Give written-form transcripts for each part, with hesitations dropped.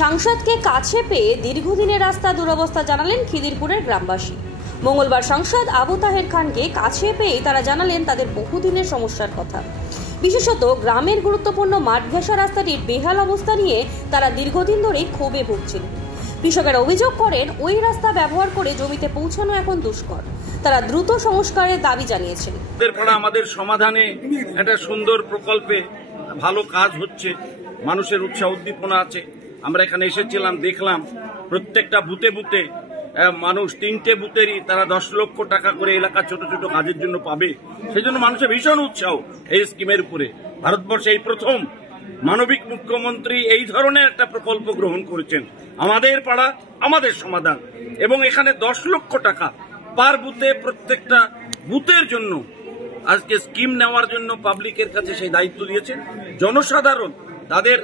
সাংসদকে কাছে পেয়ে দীর্ঘদিনের রাস্তা দুরবস্থা জানালেন খিদিরপুরের গ্রামবাসী। মঙ্গলবার সাংসদ আবু তাহের খানকে কাছে পেয়ে তারা জানালেন তাদের বহুদিনের সমস্যার কথা। বিশেষত গ্রামের গুরুত্বপূর্ণ মাঠ ঘেঁষা রাস্তাটির বেহাল অবস্থা নিয়ে তারা দীর্ঘদিন ধরেই ক্ষোভে ভুগছিলেন। কৃষকেরা অভিযোগ করেন ওই রাস্তা ব্যবহার করে জমিতে পৌঁছানো এখন দুষ্কর। তারা দ্রুত সংস্কারের দাবি জানিয়েছেন। আমাদের সমাধানে একটা সুন্দর প্রকল্পে ভালো কাজ হচ্ছে, মানুষের উৎসাহ উদ্দীপনা আছে। আমরা এখানে এসেছিলাম, দেখলাম প্রত্যেকটা বুথে বুথে মানুষ 3টে বুথেরই তারা 10 লক্ষ টাকা করে এলাকার ছোট ছোট কাজের জন্য পাবে। সেই জন্য মানুষের ভীষণ উৎসাহ এই স্কিমের উপরে। ভারতবর্ষে এই প্রথম মানবিক মুখ্যমন্ত্রী এই ধরনের একটা প্রকল্প গ্রহণ করেছেন, আমাদের পাড়া আমাদের সমাধান। এবং এখানে 10 লক্ষ টাকা পার বুথে, প্রত্যেকটা বুথের জন্য আজকে স্কিম নেওয়ার জন্য পাবলিকের কাছে সেই দায়িত্ব দিয়েছেন। জনসাধারণ তাদের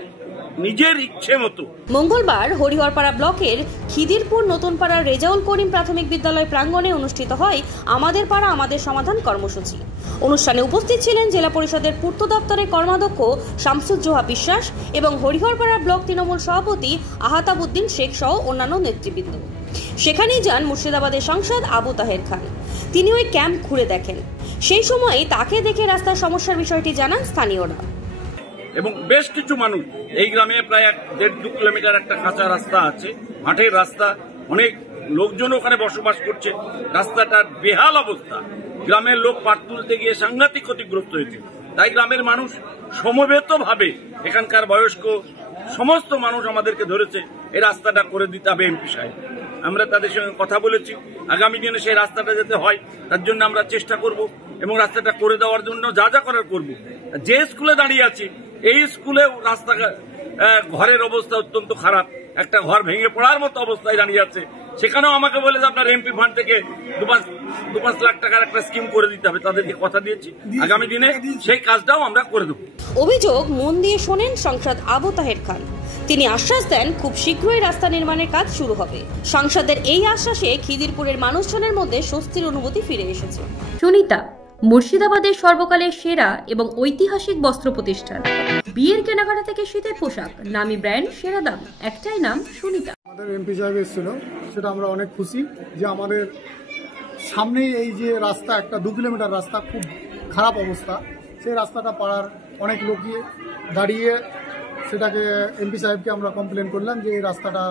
নিজের ইচ্ছে মতো। মঙ্গলবার হরিহরপাড়া ব্লকের খিদিরপুর নতুনপাড়ার রেজাউল করিম প্রাথমিক বিদ্যালয় প্রাঙ্গণে অনুষ্ঠিত হয় আমাদের পাড়া আমাদের সমাধান কর্মসূচি। অনুষ্ঠানে উপস্থিত ছিলেন জেলা পরিষদের পূর্ত দপ্তরের কর্মাধ্যক্ষ শামসুজ্জোহা বিশ্বাস এবং হরিহরপাড়া ব্লক তৃণমূল সভাপতি আহতাবউদ্দিন শেখ সহ অন্যান্য নেতৃবৃন্দ। সেখানেই যান মুর্শিদাবাদের সাংসদ আবু তাহের খান। তিনি ওই ক্যাম্প ঘুরে দেখেন। সেই সময় তাকে দেখে রাস্তার সমস্যার বিষয়টি জানান স্থানীয়রা। এবং বেশ কিছু মানুষ এই গ্রামে প্রায় 1.5-2 কিলোমিটার একটা কাঁচা রাস্তা আছে, মাঠের রাস্তা, অনেক লোকজন ওখানে বসবাস করছে। রাস্তাটার বেহাল অবস্থা, গ্রামের লোক পাট তুলতে গিয়ে সাংঘাতিক ক্ষতিগ্রস্ত হয়েছে। তাই গ্রামের মানুষ সমবেতভাবে, এখানকার বয়স্ক সমস্ত মানুষ আমাদেরকে ধরেছে এই রাস্তাটা করে দিতে হবে এমপি সাহেব। আমরা তাদের সঙ্গে কথা বলেছি, আগামী দিনে সেই রাস্তাটা যাতে হয় তার জন্য আমরা চেষ্টা করব এবং রাস্তাটা করে দেওয়ার জন্য যা যা করার করব। যে স্কুলে দাঁড়িয়ে আছি এই স্কুলে রাস্তা ঘরের অবস্থা অত্যন্ত খারাপ, একটা ঘর ভেঙে পড়ার মতো অবস্থায় দাঁড়িয়ে আছে। সেখানেও আমাকে বলে যে আপনার এমপি ফান্ড থেকে 2-5 লাখ টাকার একটা স্কিম করে দিতে হবে। তাদেরকে কথা দিয়েছি, আগামী দিনে সেই কাজটাও আমরা করে দেব। অভিযোগ মন দিয়ে শোনেন সাংসদ আবু তাহের খান। তিনি আশ্বাস দেন খুব শীঘ্রই রাস্তা নির্মাণের কাজ শুরু হবে। সাংসদের এই আশ্বাসে খিদিরপুরের মানুষজনের মধ্যে স্বস্তির অনুভূতি ফিরে এসেছে। সুনিতা, মুর্শিদাবাদের সর্বকালের সেরা এবং ঐতিহাসিক বস্ত্র প্রতিষ্ঠান। বিয়ের কেনাকাটা থেকে শীতের পোশাক, নামি ব্র্যান্ড, সেরা দাম, একটাই নাম সুনিতা। আমাদের এমপি সাহেব এসেছিল, সেটা আমরা অনেক খুশি যে আমাদের সামনে এই যে রাস্তা, একটা 2 কিলোমিটার রাস্তা খুব খারাপ অবস্থা, সেই রাস্তাটা পাড়ার অনেক লোকই দাঁড়িয়ে সেটাকে এমপি সাহেবকে আমরা কমপ্লেন করলাম যে এই রাস্তাটা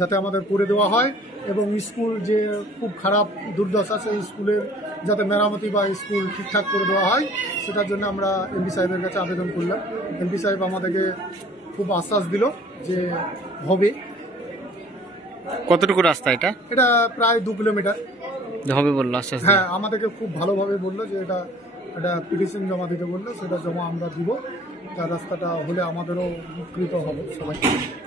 যাতে আমাদের করে দেওয়া হয় এবং স্কুল যে খুব খারাপ দুর্দশা, সেই স্কুলের যাতে মেরামতি বা স্কুল ঠিকঠাক করে দেওয়া হয় সেটার জন্য আমরা এমপি সাহেবের কাছে আবেদন করলাম। এমপি সাহেব আমাদেরকে খুব আশ্বাস দিল যে হবে। কতটুকু রাস্তা এটা? এটা প্রায় 2 কিলোমিটার হবে বললো আশ্বাস। হ্যাঁ, আমাদেরকে খুব ভালোভাবে বললো যে এটা পিটিশন জমা দিতে বললো, সেটা জমা আমরা দিব। তার রাস্তাটা হলে আমাদেরও উপকৃত হবে সবাই।